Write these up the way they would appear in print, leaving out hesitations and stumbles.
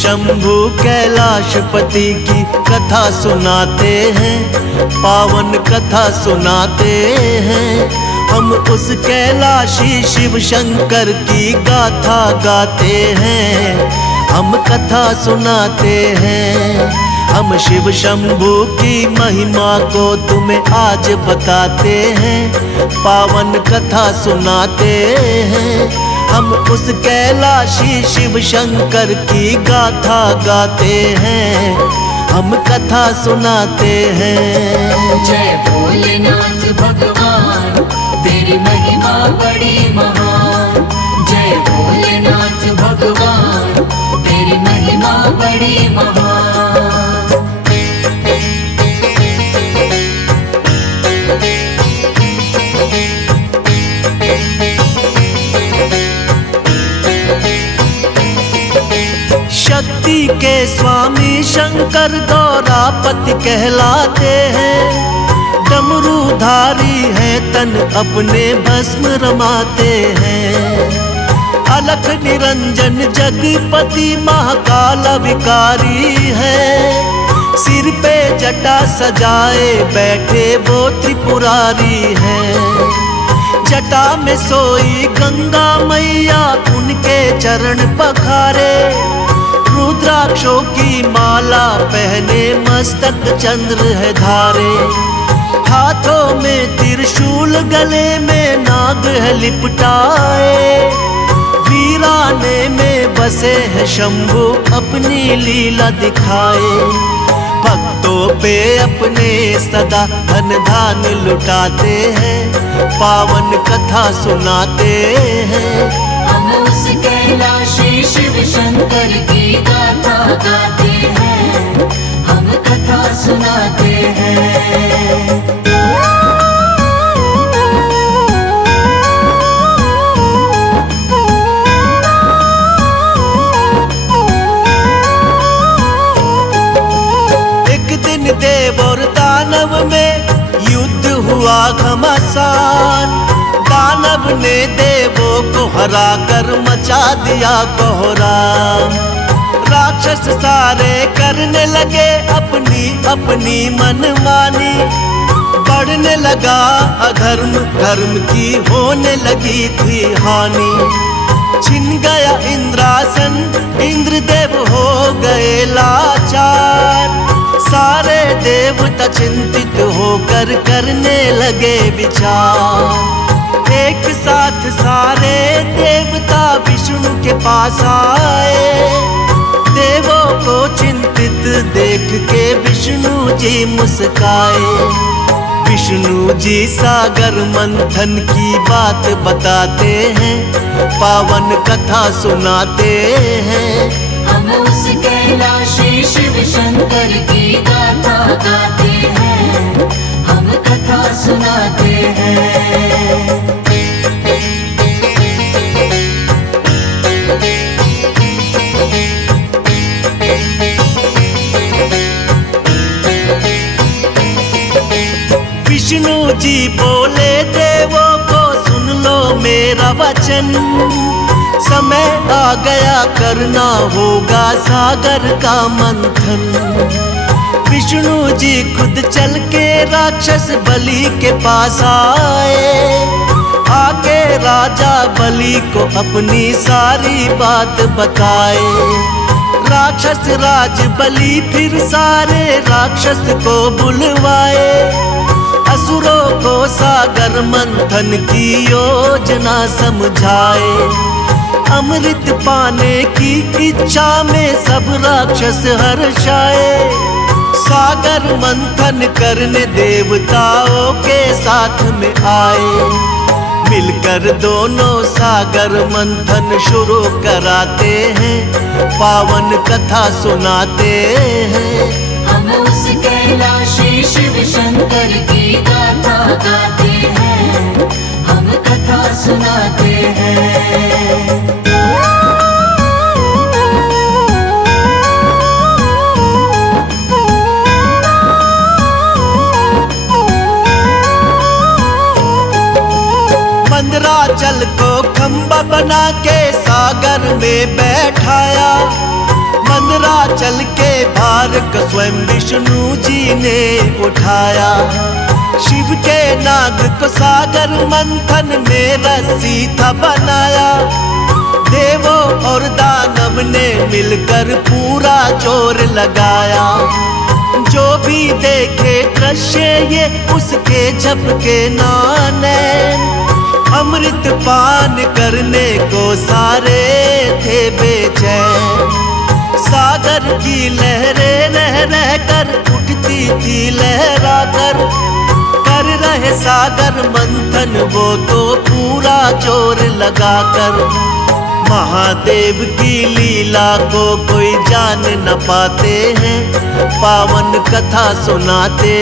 शंभु कैलाशपति की कथा सुनाते हैं, पावन कथा सुनाते हैं। हम उस कैलाशी शिव शंकर की गाथा गाते हैं, हम कथा सुनाते हैं। हम शिव शंभु की महिमा को तुम्हें आज बताते हैं, पावन कथा सुनाते हैं। हम उस कैलाशी शिव शंकर की गाथा गाते हैं, हम कथा सुनाते हैं। जय भोलेनाथ भगवान, तेरी महिमा बड़ी महान। जय भोलेनाथ भगवान, तेरी महिमा बड़ी महान। शक्ति के स्वामी शंकर गौरापति कहलाते हैं। डमरूधारी है तन अपने भस्म रमाते हैं। अलख निरंजन जगपति महाकाल विकारी है। सिर पे जटा सजाए बैठे वो त्रिपुरारी है। जटा में सोई गंगा मैया उनके चरण पखारे। रुद्राक्षों की माला पहने मस्तक चंद्र है धारे। हाथों में त्रिशूल गले में नाग है लिपटाए। वीराने में बसे है शंभु अपनी लीला दिखाए। भक्तों पे अपने सदा धन धान लुटाते हैं, पावन कथा सुनाते हैं। हम उस कैलाशी शिव शंकर की गाथा गाते हैं, हम कथा सुनाते हैं। एक दिन देव और दानव में युद्ध हुआ घमासान। दानव ने देवों को हरा कर मचा दिया कोहराम। राक्षस सारे करने लगे अपनी अपनी मनमानी। बढ़ने लगा अधर्म, धर्म की होने लगी थी हानि। छिन गया इंद्रासन, इंद्रदेव हो गए लाचार। सारे देवता चिंतित होकर करने लगे विचार। एक साथ सारे देवता विष्णु के पास आए। देवों को चिंतित देख के विष्णु जी मुस्काए। विष्णु जी सागर मंथन की बात बताते हैं, पावन कथा सुनाते हैं। हम उस कैलाशी शिव शंकर की गाथा गाते हैं, हम कथा सुनाते हैं। विष्णु जी बोले देवों को सुन लो मेरा वचन। समय आ गया करना होगा सागर का मंथन। विष्णु जी खुद चल के राक्षस बलि के पास आए। आके राजा बलि को अपनी सारी बात बताए। राक्षस राज बलि फिर सारे राक्षस को बुलवाए। असुरों को सागर मंथन की योजना समझाए। अमृत पाने की इच्छा में सब राक्षस हर्षाए। सागर मंथन करने देवताओं के साथ में आए। मिलकर दोनों सागर मंथन शुरू कराते हैं, पावन कथा सुनाते हैं। हम उस कैलाशी शिव शंकर की गाथा गाते हैं, हम कथा सुनाते हैं। मंदराचल को खंबा बना के सागर में बैठाया। मंदराचल के भार को स्वयं विष्णु जी ने उठाया। शिव के नाग को सागर मंथन में रस्सी था बनाया। देवों और दानव ने मिलकर पूरा जोर लगाया। जो भी देखे दृश्य ये उसके झपके नैन। अमृत पान करने को सारे थे बेचैन। सागर की लहरें रह रह कर उठती थी लहरा कर रहे सागर मंथन वो तो पूरा जोर लगाकर। महादेव की लीला को कोई जान न पाते हैं, पावन कथा सुनाते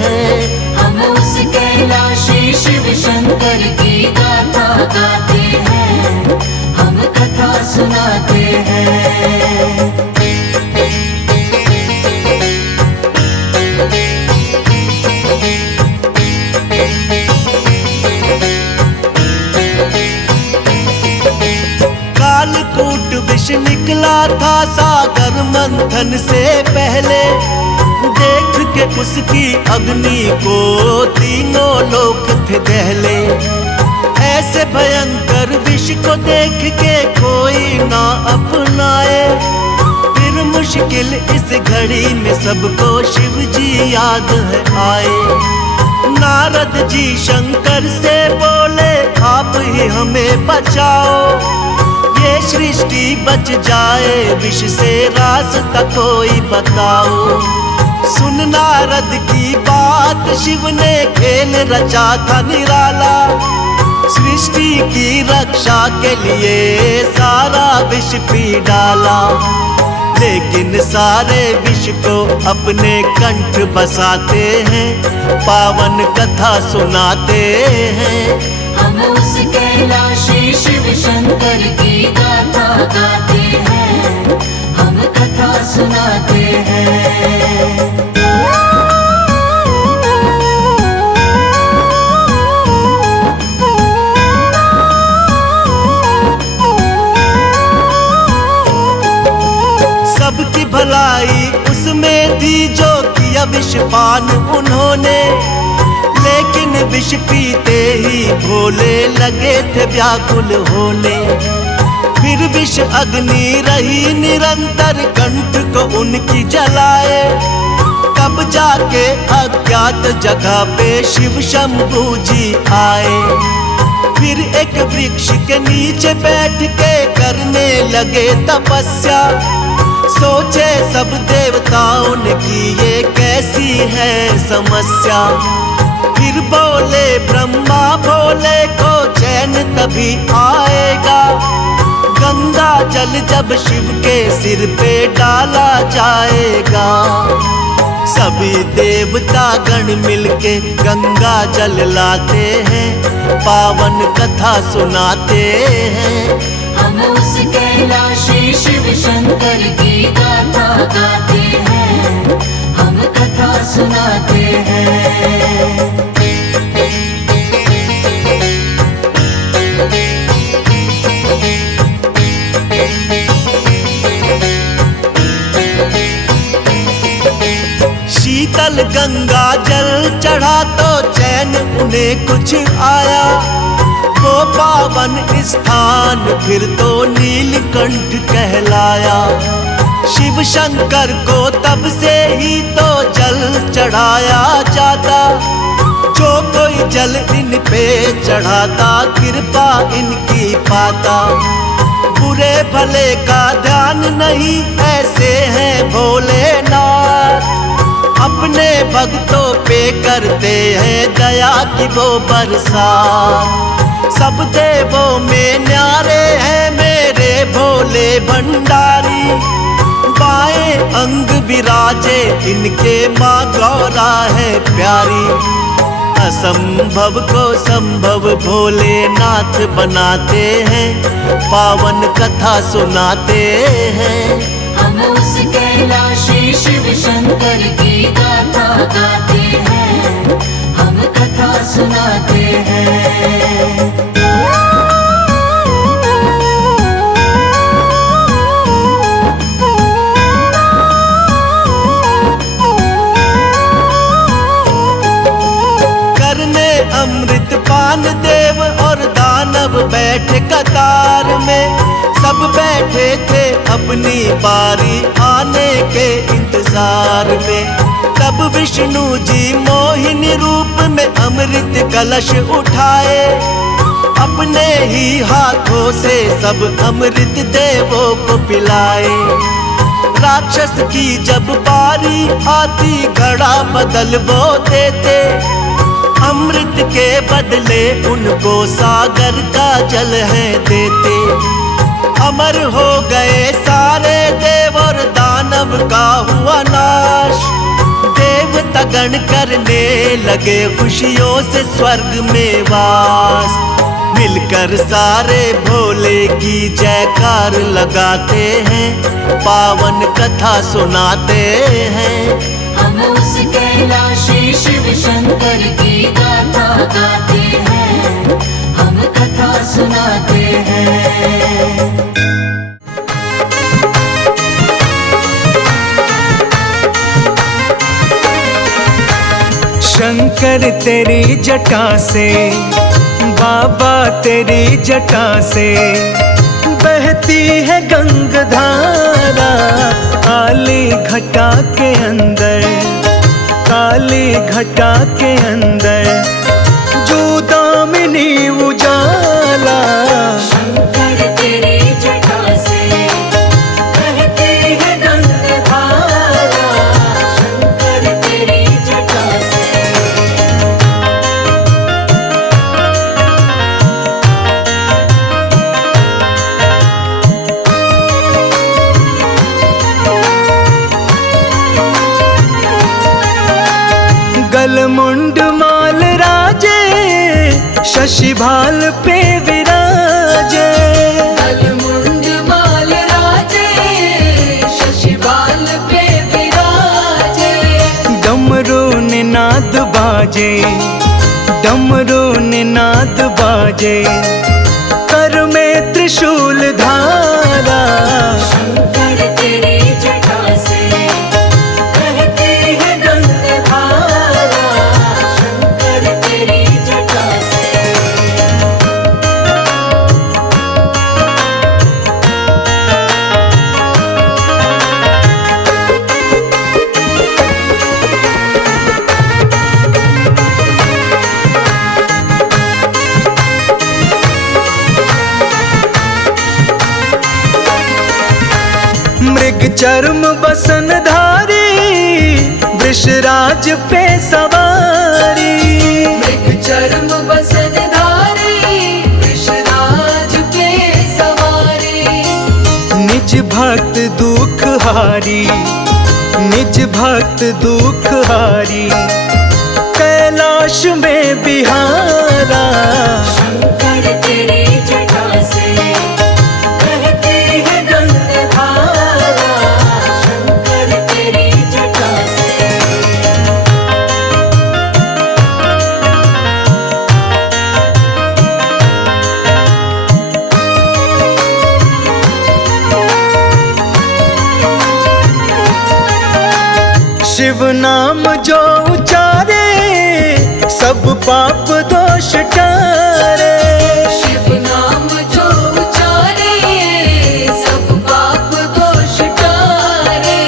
हैं। हम उस कैलाशी शिव शंकर की गाथा गाते हैं, हम कथा सुनाते हैं। कालकूट विष निकला था सागर मंथन से पहले। देख के उसकी अग्नि को तीनों लोक थे दहले। ऐसे भयंकर विष को देख के कोई ना अपनाए। फिर मुश्किल इस घड़ी में सबको शिव जी याद है आए। नारद जी शंकर से बोले आप ही हमें बचाओ। ये सृष्टि बच जाए विष से रास्ता कोई बताओ। सुन नारद की बात शिव ने खेल रचा था निराला। सृष्टि की रक्षा के लिए सारा विष पी डाला। लेकिन सारे विष को अपने कंठ बसाते हैं, पावन कथा सुनाते हैं। हम उस कैलाशी शिव शंकर की गाथा गाते हैं, हम कथा सुनाते हैं। सबकी भलाई उसमें थी जो किया विषपान उन्होंने। लेकिन विष पीते ही भोले लगे थे व्याकुल होने। फिर विष अग्नि रही निरंतर कंठ को उनकी जलाए। तब जाके अज्ञात जगह पे शिव शंभू जी आए। फिर एक वृक्ष के नीचे बैठ के करने लगे तपस्या। सोचे सब देवताओं ने कि ये कैसी है समस्या। फिर बोले ब्रह्मा भोले को चैन तभी आएगा। गंगा जल जब शिव के सिर पे डाला जाएगा। सभी देवता गण मिलके गंगा जल लाते हैं, पावन कथा सुनाते हैं। हम उस कैलाशी शिव शंकर की गाथा गाते हैं, हम कथा सुनाते हैं। शीतल गंगा जल चढ़ा तो चैन उन्हें कुछ आया। वो पावन स्थान फिर तो नीलकंठ कहलाया। शिव शंकर को तब से ही तो जल चढ़ाया जाता। जो कोई जल इन पे चढ़ाता कृपा इनकी पाता। बुरे भले का ध्यान नहीं ऐसे हैं भोलेनाथ। अपने भक्तों पे करते हैं दया की वो बरसात। सब देवों में न्यारे हैं मेरे भोले भंडारी। बाएं अंग विराजे इनके माँ गौरा है प्यारी। असंभव को संभव भोलेनाथ बनाते हैं, पावन कथा सुनाते हैं। हम उस कैलाशी शिव शंकर की गाथा गाते हैं, हम कथा सुनाते हैं। भगवान देव और दानव बैठे कतार में, सब बैठे थे अपनी बारी आने के इंतजार में। तब विष्णु जी मोहिनी रूप में अमृत कलश उठाए, अपने ही हाथों से सब अमृत देवों को पिलाए। राक्षस की जब बारी आती घड़ा बदल वो देते, अमृत के बदले उनको सागर का जल है देते। अमर हो गए सारे देव और दानव का हुआ नाश, देवता गण करने लगे खुशियों से स्वर्ग में वास। मिलकर सारे भोले की जयकार लगाते हैं, पावन कथा सुनाते हैं। हम उस कैलाशी शिव शंकर की गाथा गाते हैं, हम कथा सुनाते हैं। शंकर तेरी जटा से, बाबा तेरी जटा से बहती है गंगाधारा। काली घटा के अंदर, काली घटा के अंदर जो दामिनी उजाला। शंकर तेरी जटा से बहती है गंगाधारा, शंकर तेरी जटा से। गलमुंड माल राजे, शशि भाल पे विराजे। गलमुंड माल राजे, शशि भाल पे विराजे। डमरू निनाद बाजे, डमरू निनाद बाजे, कर में त्रिशूल धारा। शंकर तेरी जटा से बहती है गंगाधारा, शंकर तेरी जटा से। मृग चर्म बसन धारी, वृषराज पे सवारी। मृग चर्म बसन धारी, वृषराज पे सवारी। निज भक्त दुख हारी, निज भक्त दुख हारी, कैलाश में बिहारा। शंकर तेरी जटा से बहती है गंगाधारा, शंकर तेरी जटा से। शिव नाम जो उचारे, सब पाप दोष टारे। शिव नाम जो उचारे, सब पाप दोष टारे।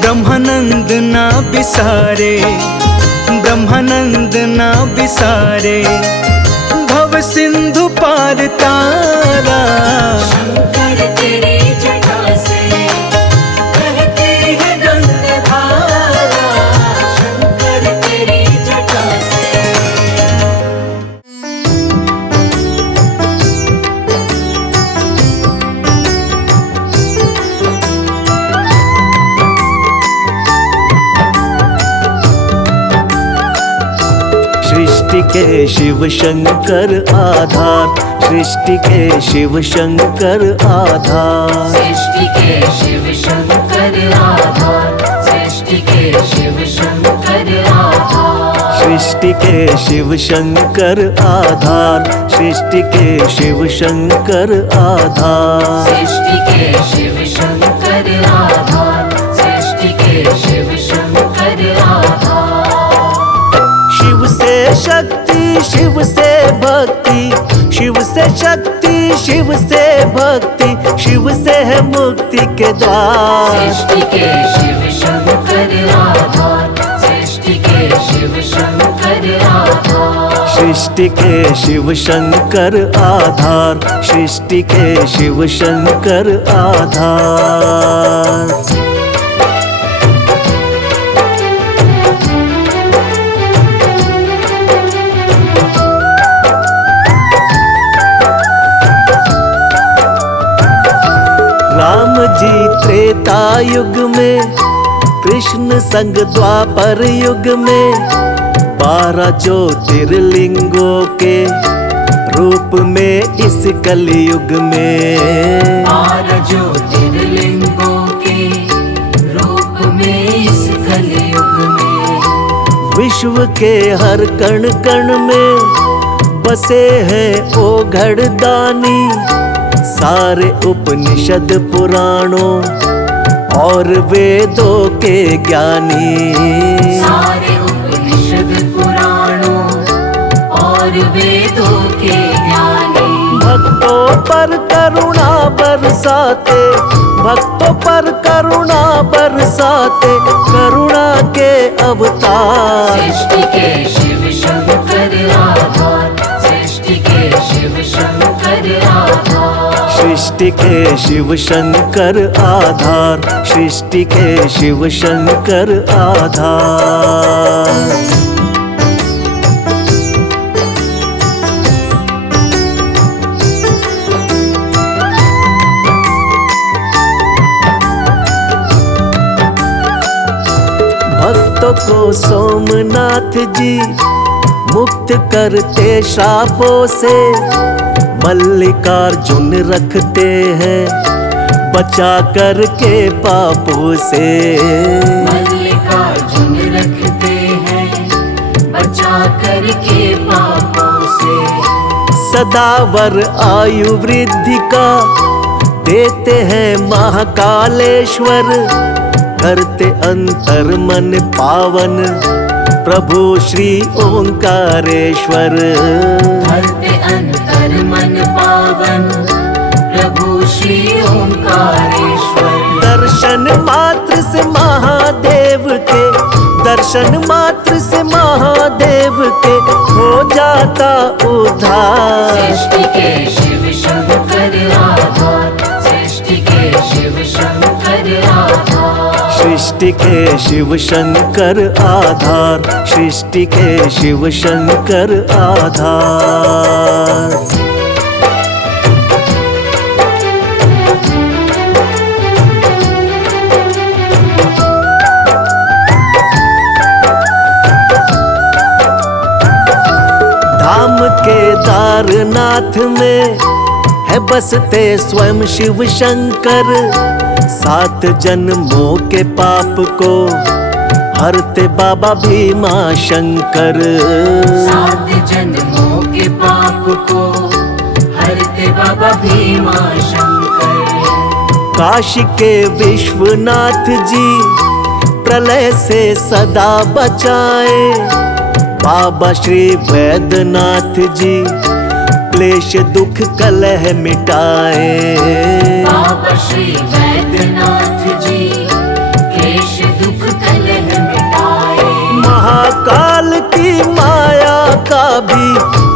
ब्रह्मानंद ना बिसारे, ब्रह्मानंद ना बिसारे, भव सिंधु पार तारा। शंकर तेरी जटा से बहती है गंगाधारा, शंकर तेरी जटा से। सृष्टि के शिव शंकर आधार, सृष्टि के शिव शंकर आधार। सृष्टि के शिव शंकर आधार, सृष्टि के शिव शंकर आधार। सृष्टि के शिव शंकर आधार, सृष्टि के शिव शंकर आधार। सृष्टि के शिव शंकर आधार, सृष्टि के शिव शंकर आधार। शिव से शक्ति, शिव से भक्ति, शिव से शक्ति, शिव से भक्ति, शिव से है मुक्ति के द्वार। सृष्टि के शिव शंकर आधार, सृष्टि के शिव शंकर आधार, सृष्टि के शिव शंकर आधार, सृष्टि के शिव शंकर आधार। राम जी त्रेता युग में, कृष्ण संग द्वापर युग में, 12 ज्योतिर्लिंगों के रूप में इस कलयुग में। 12 ज्योतिर्लिंगों के रूप में इस कलयुग में, विश्व के हर कण कण में बसे हैं ओ घड़दानी, सारे उपनिषद पुराणों और वेदों के ज्ञानी। सारे उपनिषद पुराणों और वेदों के ज्ञानी, भक्तों पर करुणा बरसाते, भक्तों पर करुणा बरसाते, करुणा के अवतार। सृष्टि के शिव शंकर आधार, सृष्टि के शिव शंकर आधार, सृष्टि के शिव शंकर आधार, सृष्टि के शिव शंकर आधार। भक्तों को सोमनाथ जी मुक्त करते श्रापों से, मल्लिकार्जुन रखते हैं बचा करके पापों से। मल्लिकार्जुन रखते हैं बचा करके पापों से, सदावर आयु वृद्धि का देते हैं महाकालेश्वर, करते अंतर मन पावन प्रभु श्री ओंकारेश्वर। करते अंतर मन पावन प्रभु श्री ओंकारेश्वर। दर्शन मात्र से महादेव के, दर्शन मात्र से महादेव के हो जाता उद्धार। सृष्टि के शिव शंकर आधार, सृष्टि के शिव शंकर आधार, सृष्टि के शिव शंकर आधार, सृष्टि के शिव शंकर आधार। धाम केदारनाथ में है बसते स्वयं शिव शंकर, 7 जन्मों के पाप को हरते बाबा भीमा शंकर। 7 जन्मों के पाप को हरते बाबा भीमा शंकर। काशी के विश्वनाथ जी प्रलय से सदा बचाए, बाबा श्री वैद्यनाथ जी क्लेश दुख कलह मिटाए। बाबा श्री वैद्यनाथ जी क्लेश दुख कलह मिटाए। महाकाल की माया का भी,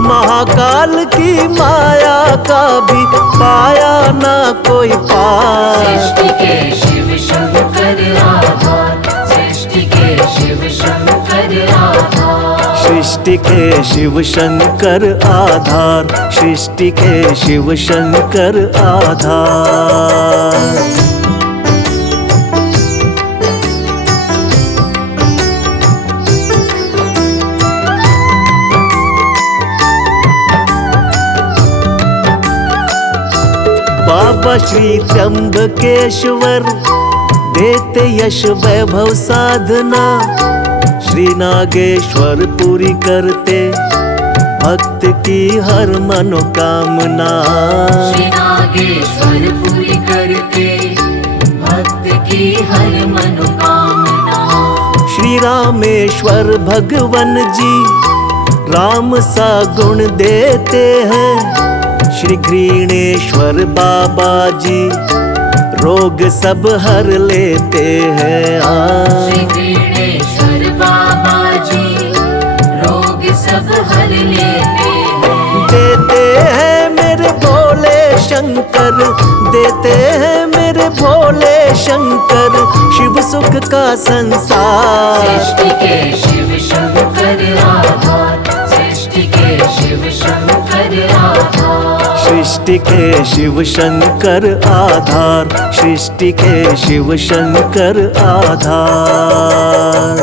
महाकाल की माया का भी पाया ना कोई पार। सृष्टि के शिव शंकर आधार, सृष्टि के शिव शंकर आधार, सृष्टि के शिव शंकर आधार, सृष्टि के शिव शंकर आधार। बाबा श्री त्र्यंबकेश्वर देते यश वैभव साधना, श्री नागेश्वर पूरी करते भक्त की हर मनोकामना। श्री नागेश्वर पूरी करते भक्त की हर मनोकामना। श्री रामेश्वर भगवन जी राम सा गुण देते हैं श्री घृणेश्वर बाबा जी, रोग सब हर लेते हैं। श्री घृणेश्वर बाबा जी रोग सब हर लेते हैं। देते हैं मेरे भोले शंकर, देते हैं मेरे भोले शंकर, शिव सुख का संसार। सृष्टि के शिव शंकर आधार, सृष्टि के शिव शंकर आधार। सृष्टि के शिव शंकर आधार, सृष्टि के शिव शंकर आधार।